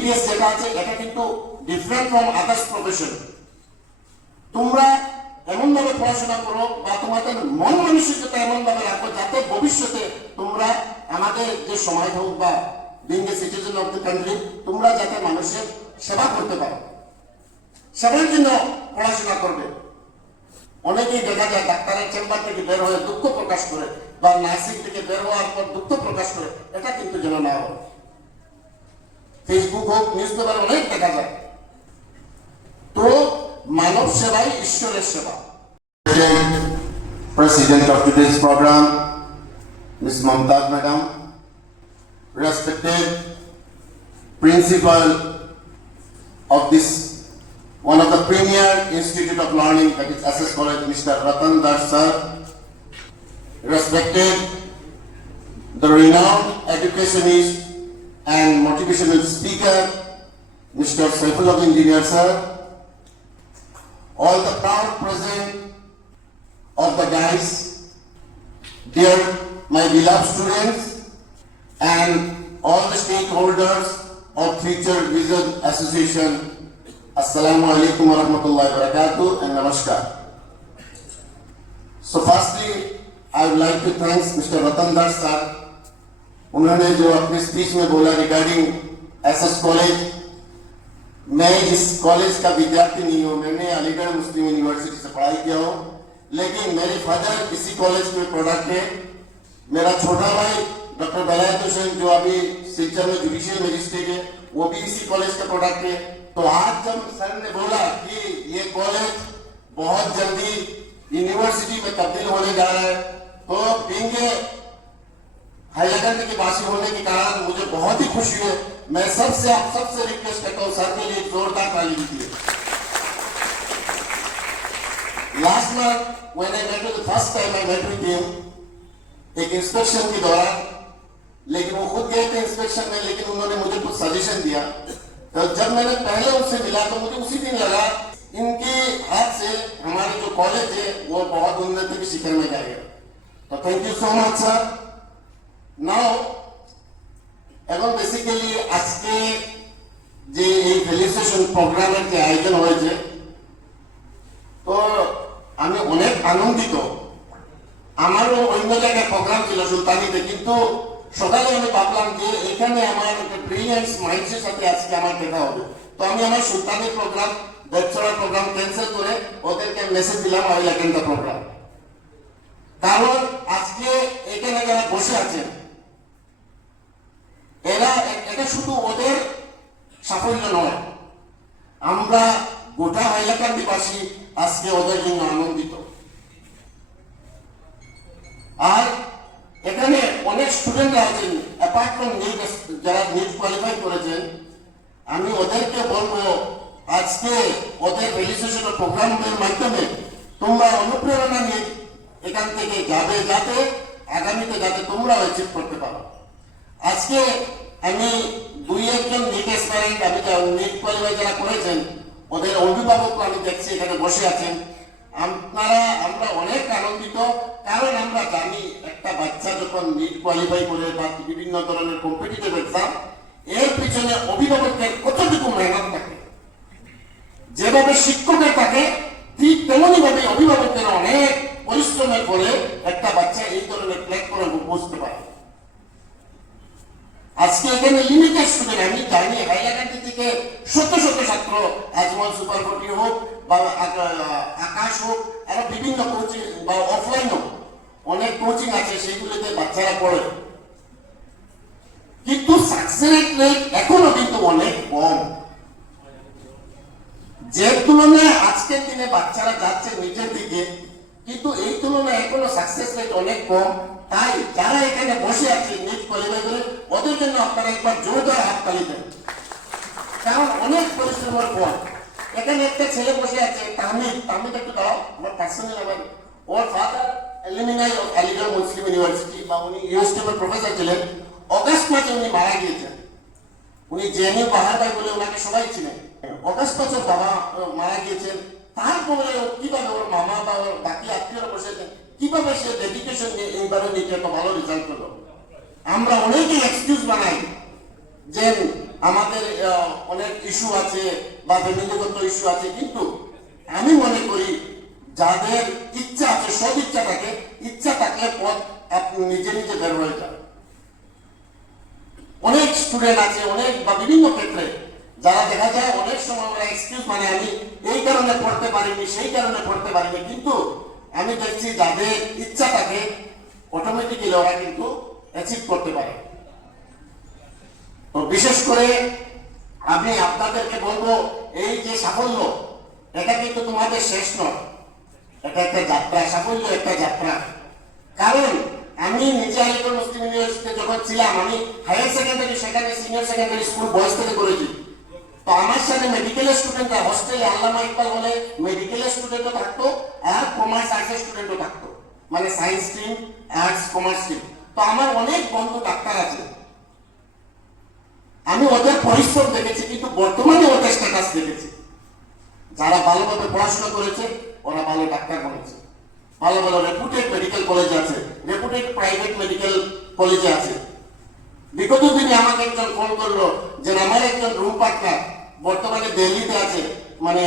MBBS যেটা আছে এটা কিন্তু ডিফারেন্ট ফ্রম আদার্স প্রফেশন। তোমরা এমন ভাবে পড়াশোনা করো বা তোমাদের মন মানসিকতা এমন ভাবে রাখো যাতে ভবিষ্যতে তোমরা আমাদের যে সমাজ হোক বা being a citizen of the country, তোমরা যাতে মানুষের সেবা করতে পারো, সেবার জন্য পড়াশোনা করবে। অনেকেই দেখা যায় ডাক্তারের চেম্বার থেকে বের হয়ে দুঃখ প্রকাশ করে বা নার্সিং থেকে বের হওয়ার পর দুঃখ প্রকাশ করে, এটা কিন্তু যেন না হয়। ফেসবুক হোক, নিউজ পেপার অনেক দেখা যায়। তো মানব সেবাই ঈশ্বরের সেবা। President of today's program, Ms. Mumtaz Madam, respected principal of this one of the premier institute of learning, that is SS College, Mr. Ratan Das sir, respected the renowned educationist and motivational speaker, Mr. Saifullah Engineer sir, all the proud present of the guys, dear my beloved students, and all the stakeholders of Future Vision Association, Assalamu alaikum wa rahmatullahi wa barakatuh and namaskar. So firstly, I would like to thank Mr. Ratan Das sir. उन्होंने जो अपने speech में बोला regarding SS college, मैं इस college का विद्यार्थी नहीं हूँ, मैंने अलीगढ़ मुस्लिम यूनिवर्सिटी से पढ़ाई किया हूँ, लेकिन मेरे फादर इसी कॉलेज के प्रोडक्ट है। मेरा छोटा भाई डॉक्टर बलायत हुसैन जो अभी सिलचर में जुडिशियल मजिस्ट्रेट है, वो भी इसी कॉलेज का प्रोडक्ट है। तो आज जब सर ने बोला कि ये कॉलेज बहुत जल्दी यूनिवर्सिटी में तब्दील होने जा रहा है, तो बिंग हाईलाइट के वासी होने के कारण मुझे बहुत ही खुशी है। मैं आप सबसे रिक्वेस्ट करता हूँ, सर के लिए जोरदार ताली दीजिए। Last month when I met the first time I met with him एक इंस्पेक्शन के दौरान, लेकिन वो खुद गए थे इंस्पेक्शन में, लेकिन उन्होंने मुझे कुछ सजेशन दिया। तो जब मैंने पहले उनसे मिला तो मुझे उसी दिन लगा इनके हाथ से हमारे जो कॉलेज है वो बहुत उन्नति के शिखर में जाएगा। तो thank you so much sir. Now এখন বেসিক্যালি আজকে যে এই ফেলিসিটেশন প্রোগ্রামের যে আয়োজন হয়েছে, তো আমি অনেক আনন্দিত। আমারও অন্য জায়গায় প্রোগ্রাম ছিল সুলতানিতে, কিন্তু সকালে আমি ভাবলাম যে এখানে আমার একটা ব্রিলিয়েন্ট মাইন্ডসের সাথে আজকে আমার দেখা হবে। তো আমি আমার সুলতানের প্রোগ্রাম, দেবছড়ার প্রোগ্রাম ক্যান্সেল করে ওদেরকে মেসেজ দিলাম I will attend the programme. কারণ আজকে এখানে যারা বসে আছেন এরা, এটা শুধু ওদের সাফল্য নয়, আমরা গোটা হাইলাকান্দিবাসী আজকে ওদের জন্য আনন্দিত। আর এখানে অনেক স্টুডেন্টরা আছেন অ্যাপার্ট ফ্রম নিট, যারা নিট কোয়ালিফাই করেছেন। আমি ওদেরকে বলবো আজকে ওদের রেজিস্ট্রেশন প্রোগ্রামের মাধ্যমে তোমরা অনুপ্রেরণা নিয়ে এখান থেকে যাবে, যাতে আগামীতে যাতে তোমরা অ্যাচিভ করতে পারো। আজকে আমি দুই একজন নিট অ্যাসপারেন্ট, আমি নিট কোয়ালিফাই যারা করেছেন ওদের অভিভাবককে আমি দেখছি এখানে বসে আছেন। আমরা অনেক আনন্দিত, কারণ আমরা জানি একটা বাচ্চা যখন নিট কোয়ালিফাই করে বা বিভিন্ন ধরনের কম্পিটিটিভ এক্সাম, এর পিছনে অভিভাবকের কতটুকু মেহনত থাকে। যেভাবে শিক্ষকের থাকে ঠিক তেমনি ভাবে অভিভাবকের অনেক পরিশ্রমের ফলে একটা বাচ্চা এই ধরনের প্ল্যাটফর্মে পৌঁছতে পারে। আজকে এখানে লিমিটেড স্টুডেন্ট, আমি জানি হাইলাকান্দি থেকে শত শত ছাত্র, আজমল সুপার 40 হোক বা আকাশ হোক, আরো বিভিন্ন কোচিং বা অফলাইন হোক, অনেক কোচিং আছে, সেগুলোতে বাচ্চারা পড়ে, কিন্তু সাকসেস রেট এখনো কিন্তু অনেক কম। যে তুলনায় আজকের দিনে বাচ্চারা যাচ্ছে নিচের দিকে, কিন্তু এই তুলনায় এখনো সাকসেস রেট অনেক কম। তাই যারা এখানে বসে আছে নিট কোয়ালিফাই করে, ওদের জন্য আপনারা একবার জোরদার হাততালি দেন, কারণ অনেক পরিশ্রমের পর এখানে একটা ছেলে বসে আছে তামিদ একটু দাও, আমার পার্সোনাল, আমার ওর father alumni of Aligarh Muslim University, বা উনি ইউএসটিএম প্রফেসর ছিলেন। অগাস্ট মাসে উনি মারা গিয়েছেন। উনি জেএনইউ বাহার ভাই বলে ওনাকে সবাই ছিলেন। অগাস্ট মাসে বাবা মারা গিয়েছেন। তারপরে কিভাবে ওর মামা বা ওর বাকি আত্মীয়রা বসেছেন, কিভাবে সে ডেডিকেশন নিয়ে এইবারে নিতে এত ভালো রেজাল্ট করলো। আমরা অনেকেই এক্সকিউজ বানাই যে আমাদের অনেক ইস্যু আছে বা ফ্যামিলিগত ইস্যু আছে, কিন্তু আমি মনে করি যাদের ইচ্ছা আছে, সব ইচ্ছা থাকে, ইচ্ছা থাকলে পথ আপনি নিজে নিজে বের হয়ে যান। অনেক স্টুডেন্ট আছে অনেক বা বিভিন্ন ক্ষেত্রে যারা দেখা যায় অনেক সময় আমরা এক্সকিউজ মানে আমি এই কারণে পড়তে পারিনি সেই কারণে পড়তে পারিনি, কিন্তু আমি দেখছি যাদের ইচ্ছা থাকে অটোমেটিক্যালি ওরা কিন্তু অ্যাচিভ করতে পারে। তো বিশেষ করে আমি আপনাদেরকে বলবো এই যে সাফল্য এটা কিন্তু তোমাদের শেষ নয়, এটা একটা যাত্রা, সাফল্য একটা যাত্রা। কারণ আমি নিজে আলিগড় মুসলিম ইউনিভার্সিটিতে যখন ছিলাম, আমি হায়ার সেকেন্ডারি সেখানে সিনিয়র সেকেন্ডারি স্কুল বয়স থেকে করেছি। তো আমার সাথে মেডিকেলের স্টুডেন্টরা হস্টেলে আল্লামা ইকবাল বলে মেডিকেলের স্টুডেন্টও থাকতো আর কমার্স আর্টসের স্টুডেন্টও থাকতো, মানে science stream arts commerce stream. তো আমার অনেক বন্ধু ডাক্তার আছে, আমি ওদের পরিশ্রম দেখেছি, কিন্তু বর্তমানে ওদের স্ট্যাটাস দেখেছি। যারা ভালোভাবে পড়াশোনা করেছে ওরা ভালো ডাক্তার বনেছে, ভালো ভালো রেপুটেড মেডিকেল কলেজ আছে, রেপুটেড প্রাইভেট মেডিকেল কলেজে আছে। বিগত দিনে আমাকে একজন ফোন করলো যে আমার একজন রুম পার্টনার বর্তমানে দিল্লিতে আছে, মানে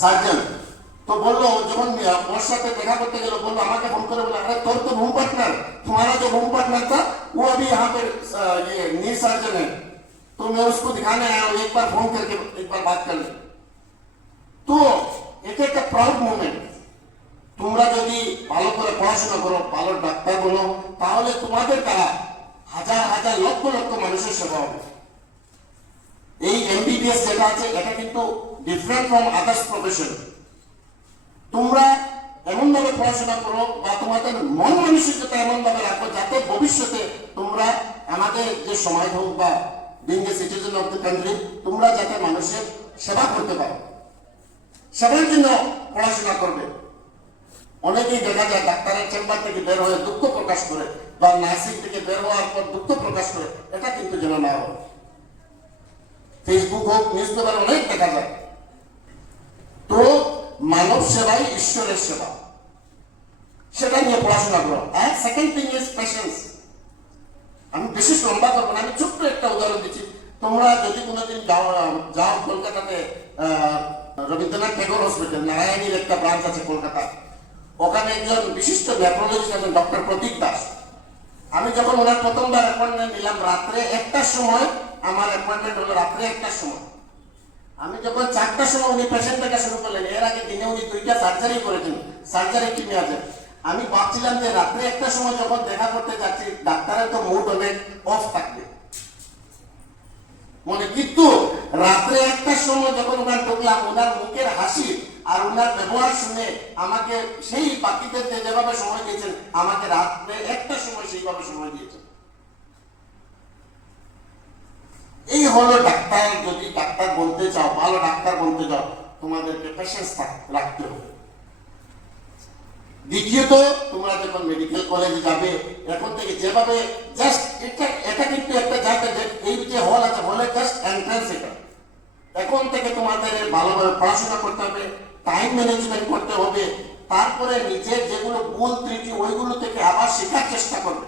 সার্জন। তো বললো যখন ওর সাথে দেখা করতে গেল, বললো আমাকে ফোন করে বলে अरे তোর তো रूम पार्टनर, तुम्हारा जो रूम पार्टनर था वो अभी यहाँ पे ये नी सर्जन है, तो मैं उसको दिखाने आया हूँ, एक बार फोन करके एक बार बात कर ले। তো এটা একটা প্রাউড মোমেন্ট। তোমরা যদি ভালো করে পড়াশোনা করো, ভালো ডাক্তার বলো, তাহলে তোমাদের দ্বারা হাজার হাজার লক্ষ লক্ষ মানুষের সেবা হবে। এই এমবিবিএস যেটা আছে এটা কিন্তু ডিফারেন্ট ফ্রম আদার্স প্রফেশন। তোমরা এমন ভাবে পড়াশোনা করো বা তোমাদের মন মানসিকতা এমন ভাবে রাখো যাতে ভবিষ্যতে তোমরা আমাদের যে সমাজ হোক বা being a citizen of the country, তোমরা যাতে মানুষের সেবা করতে পারো, সেবার জন্য পড়াশোনা করবে। অনেকেই দেখা যায় ডাক্তারের চেম্বার থেকে বের হয়ে দুঃখ প্রকাশ করে বা নার্সিং থেকে বের হওয়ার পর দুঃখ প্রকাশ করে, এটা কিন্তু যেন না হয়। ফেসবুক হোক, নিউজ পেপার অনেক দেখা যায়। তো মানব সেবাই ঈশ্বরের সেবা, সেটা নিয়ে পড়াশোনা করো। আর সেকেন্ড থিং ইজ পেশেন্স। আমি বিশেষ লম্বা করবো না, আমি ছোট্ট একটা উদাহরণ দিচ্ছি। তোমরা যদি কোনোদিন যাও কলকাতাতে রবীন্দ্রনাথ ঠাকুর হসপিটাল, নারায়ণীর একটা ব্রাঞ্চ আছে কলকাতা, ওখানে একজন বিশিষ্ট নেফ্রোলজিস্ট আছেন ডক্টর প্রতীক দাস। আমি যখন ওনার প্রথমবার অ্যাপয়েন্টমেন্ট নিলাম রাত্রে 1টার সময়, আমার অ্যাপয়েন্টমেন্ট হলো রাত্রে 1টার সময়। আমি যখন 4টার সময় উনি পেশেন্ট দেখা শুরু করলেন, এর আগে দিনে উনি 2টা সার্জারি করেছেন, সার্জারি টিমে আছেন। আমি ভাবছিলাম যে রাত্রে 1টার সময় যখন দেখা করতে যাচ্ছি, ডাক্তারের তো মুড অনেক অফ থাকবে মনে, কিন্তু রাত্রে 1টার সময় যখন ওখানে ঢুকলাম, ওনার মুখের হাসি আর ওনার ব্যবহার শুনে আমাকে সেই বাকিদের যেভাবে সময় দিয়েছেন, আমাকে রাত্রে 1টার সময় সেইভাবে সময় দিয়েছেন। এই হলো ডাক্তার। যদি ডাক্তার বলতে চাও, ভালো ডাক্তার বলতে চাও, তোমাদেরকে পেশেন্স রাখতে হবে। দ্বিতীয়ত, তোমরা যখন মেডিকেল কলেজে যাবে, এখন থেকে যেভাবে জাস্ট এটা কিন্তু একটা জায়গা, এই যে হল আছে, হলের জাস্ট এন্ট্রান্স। এটা এখন থেকে তোমাদের ভালোভাবে পড়াশোনা করতে হবে, টাইম ম্যানেজমেন্ট করতে হবে, তারপরে নিজের যেগুলো ভুল ত্রুটি ওইগুলো থেকে আবার শেখার চেষ্টা করবে।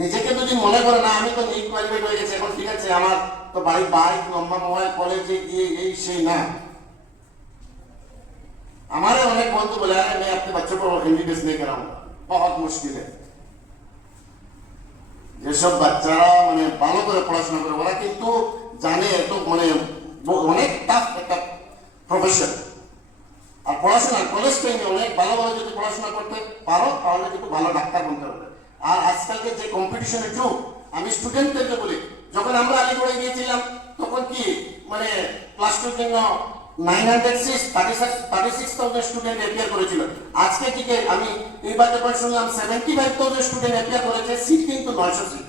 নিজেকে যদি মনে করে না আমি তো নিট কোয়ালিফাইড হয়ে গেছে, এখন ঠিক আছে, আমার তো বাড়ির বাইক লম্বা মোবাইল, কলেজে গিয়ে এই সেই না। हमारे अनेक बंधु बोले अरे मैं अपने बच्चों को एमबीबीएस नहीं कराऊंगा, बहुत मुश्किल है। যেসব বাচ্চারা মানে ভালো করে পড়াশোনা করে ওরা কিন্তু জানে এত মানে অনেক টাফ একটা প্রফেশন। আর পড়াশোনা কলেজ টাইমে অনেক ভালোভাবে যদি পড়াশোনা করতে পারো তাহলে কিন্তু ভালো ডাক্তার বনতে পারবে। আর আজকালকে যে কম্পিটিশনের যুগ, আমি স্টুডেন্টদেরকে বলি, যখন আমরা আলিগড়ে গিয়েছিলাম তখন কি মানে ক্লাস টুর জন্য 936,000 স্টুডেন্ট অ্যাপিয়ার করেছিল। আজকে থেকে আমি এইবার যখন শুনলাম 75,000 স্টুডেন্ট অ্যাপিয়ার করেছে, সিট কিন্তু 900 সিট।